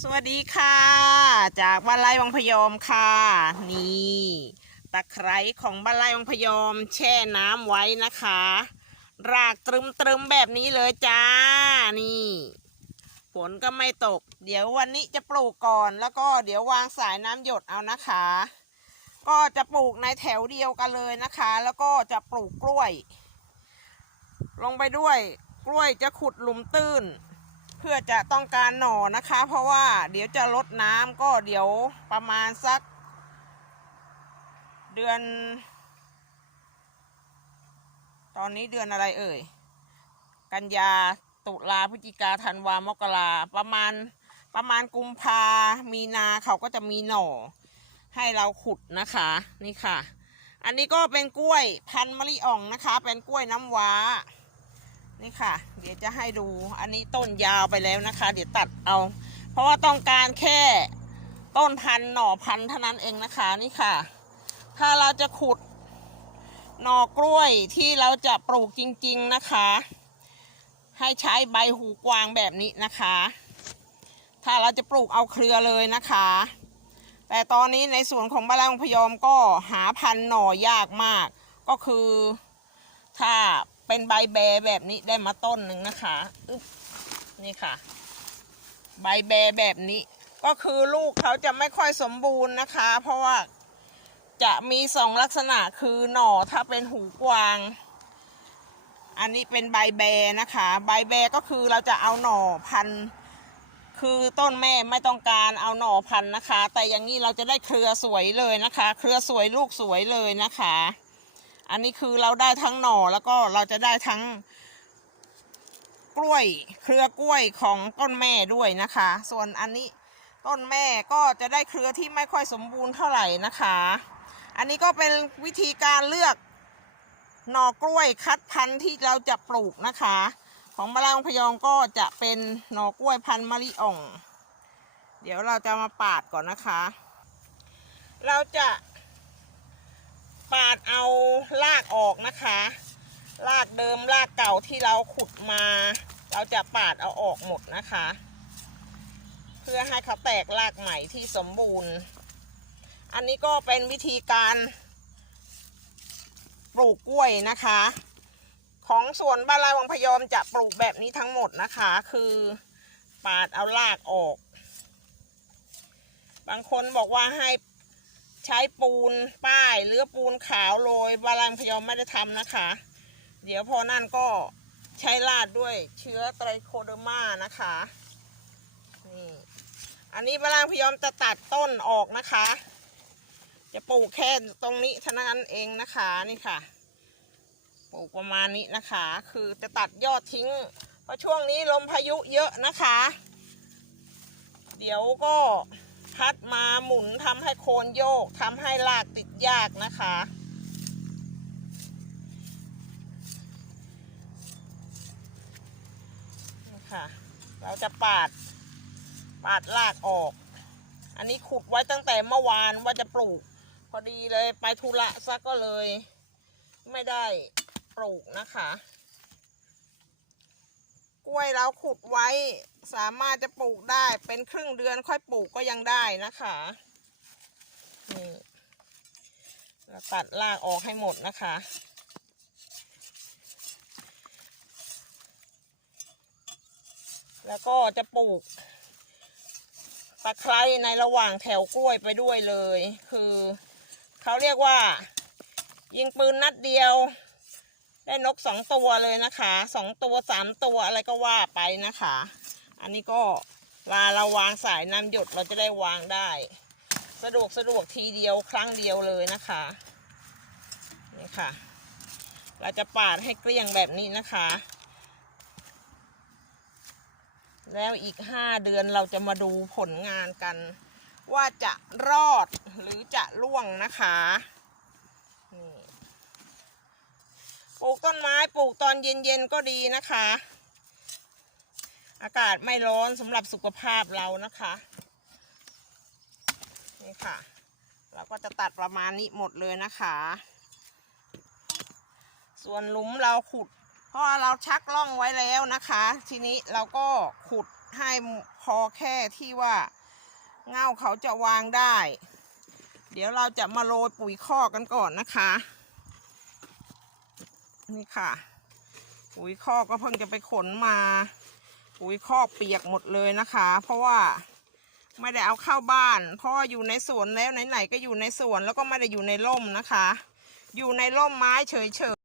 สวัสดีค่ะ จากบ้านไร่วังพยอมค่ะ นี่ตะไคร้ของบ้านไร่วังพยอม แช่น้ำไว้นะคะ รากตรึมตรึมๆแบบนี้เลยจ้านี่ฝนก็ไม่ตก เดี๋ยววันนี้จะปลูกก่อนแล้วก็เดี๋ยววางสายน้ำหยดเอานะคะ ก็จะปลูกในแถวเดียวกันเลยนะคะ แล้วก็จะปลูกกล้วย ลงไปด้วย กล้วยจะขุดหลุมตื้น เพื่อจะต้องการหน่อนะคะ เพราะว่าเดี๋ยวจะลดน้ำก็เดี๋ยวประมาณสัก เดือน ตอนนี้เดือนอะไรเอ่ย กันยาตุลาพฤศจิกาธันวามกราประมาณประมาณกุมภามีนาเขาก็จะมีหน่อ ให้เราขุดนะคะ นี่ค่ะ อันนี้ก็เป็นกล้วยพันมะลิอ่องนะคะ เป็นกล้วยน้ำว้า นี่ค่ะ เดี๋ยวจะให้ดูอันนี้ต้นยาวไปแล้วนะคะ เดี๋ยวตัดเอา เพราะว่าต้องการแค่ต้นพันหน่อพันเท่านั้นเองนะคะนี่ค่ะ ถ้าเราจะขุดหน่อกล้วยที่เราจะปลูกจริง ๆนะคะ ให้ใช้ใบหูกวางแบบนี้นะคะ ถ้าเราจะปลูกเอาเครือเลยนะคะ แต่ตอนนี้ในส่วนของบ้านเราพยอมก็หาพันหน่อยากมาก ก็คือถ้า เป็นใบแบแบบนี้ได้มาต้นหนึ่งนะคะอึ๊บนี่ค่ะ ใบแบแบบนี้ ก็คือลูกเขาจะไม่ค่อยสมบูรณ์นะคะ เพราะว่าจะมีสองลักษณะคือหน่อถ้าเป็นหูกวาง อันนี้เป็นใบแบนะคะ ใบแบก็คือเราจะเอาหน่อพันธุ์คือต้นแม่ไม่ต้องการเอาหน่อพันธุ์นะคะ แต่อย่างนี้เราจะได้เครือสวยเลยนะคะ เครือสวยลูกสวยเลยนะคะ อันนี้คือเราได้ทั้งหน่อแล้วก็เราจะได้ทั้ง กล้วย เครือกล้วยของต้นแม่ด้วยนะคะ ส่วนอันนี้ต้นแม่ก็จะได้เครือที่ไม่ค่อยสมบูรณ์เท่าไหร่นะคะ อันนี้ก็เป็นวิธีการเลือกหน่อกล้วยคัดพันธุ์ที่เราจะปลูกนะคะ ของบาลางพยองก็จะเป็นหน่อกล้วยพันธุ์มะลิอ่อง เดี๋ยวเราจะมาปาดก่อนนะคะ เราจะ ปาดเอารากออกนะคะรากเดิมรากเก่าที่เราขุดมา เราจะปาดเอาออกหมดนะคะ เพื่อให้เขาแตกรากใหม่ที่สมบูรณ์ อันนี้ก็เป็นวิธีการปลูกกล้วยนะคะ ของสวนบ้านลายวังพยอมจะปลูกแบบนี้ทั้งหมดนะคะ คือปาดเอารากออก บางคนบอกว่าให้ ใช้ปูนป้ายหรือปูนขาวโรยบาลังพยอมไม่ได้ทำนะคะ เดี๋ยวพอนั่นก็ใช้ราดด้วยเชื้อไตรโคเดอร์มานะคะนี่อันนี้บาลังพยอมจะตัดต้นออกนะคะ จะปลูกแค่ตรงนี้เท่านั้นเองนะคะนี่ค่ะปลูกประมาณนี้นะคะ คือจะตัดยอดทิ้ง เพราะช่วงนี้ลมพายุเยอะนะคะ เดี๋ยวก็ พัดมาหมุนทำให้โคนโยกทำให้รากติดยากนะคะ นี่ค่ะ เราจะปาด ปาดรากออก อันนี้ขุดไว้ตั้งแต่เมื่อวานว่าจะปลูก พอดีเลยไปธุระซะก็เลย ไม่ได้ปลูกนะคะ กล้วยเราขุดไว้ สามารถจะปลูกได้เป็นครึ่งเดือนค่อยปลูกก็ยังได้นะคะนี่เราตัดรากออกให้หมดนะคะ แล้วก็จะปลูกตะไคร้ในระหว่างแถวกล้วยไปด้วยเลย คือเขาเรียกว่า ยิงปืนนัดเดียว ได้นกสองตัวเลยนะคะสองตัวสามตัวอะไรก็ว่าไปนะคะ อันนี้ก็เวลาเราวางสายน้ำหยดเราจะได้วางได้ สะดวกสะดวกทีเดียวครั้งเดียวเลยนะคะนี่ค่ะ เราจะปาดให้เกลี้ยงแบบนี้นะคะ แล้วอีกห้าเดือนเราจะมาดูผลงานกัน ว่าจะรอดหรือจะล่วงนะคะนี่ ปลูกต้นไม้ปลูกตอนเย็นๆก็ดีนะคะ อากาศไม่ร้อนสำหรับสุขภาพเรานะคะนี่ค่ะ เราก็จะตัดประมาณนี้หมดเลยนะคะ ส่วนหลุมเราขุด เพราะเราชักล่องไว้แล้วนะคะ ทีนี้เราก็ขุดให้พพอแค่ที่ว่าเง่าเขาจะวางได้ เดี๋ยวเราจะมาโรยปุ๋ยคอกกันก่อนนะคะ นี่ค่ะปุ๋ยคอกก็เพิ่งจะไปขนมาปุ๋ยคอกเปียกหมดเลยนะคะ เพราะว่าไม่ได้เอาเข้าบ้านเพราะว่าอยู่ในสวนแล้วไหนๆก็อยู่ในสวนแล้วก็ไม่ได้อยู่ในร่มนะคะ อยู่ในร่มไม้เฉยๆ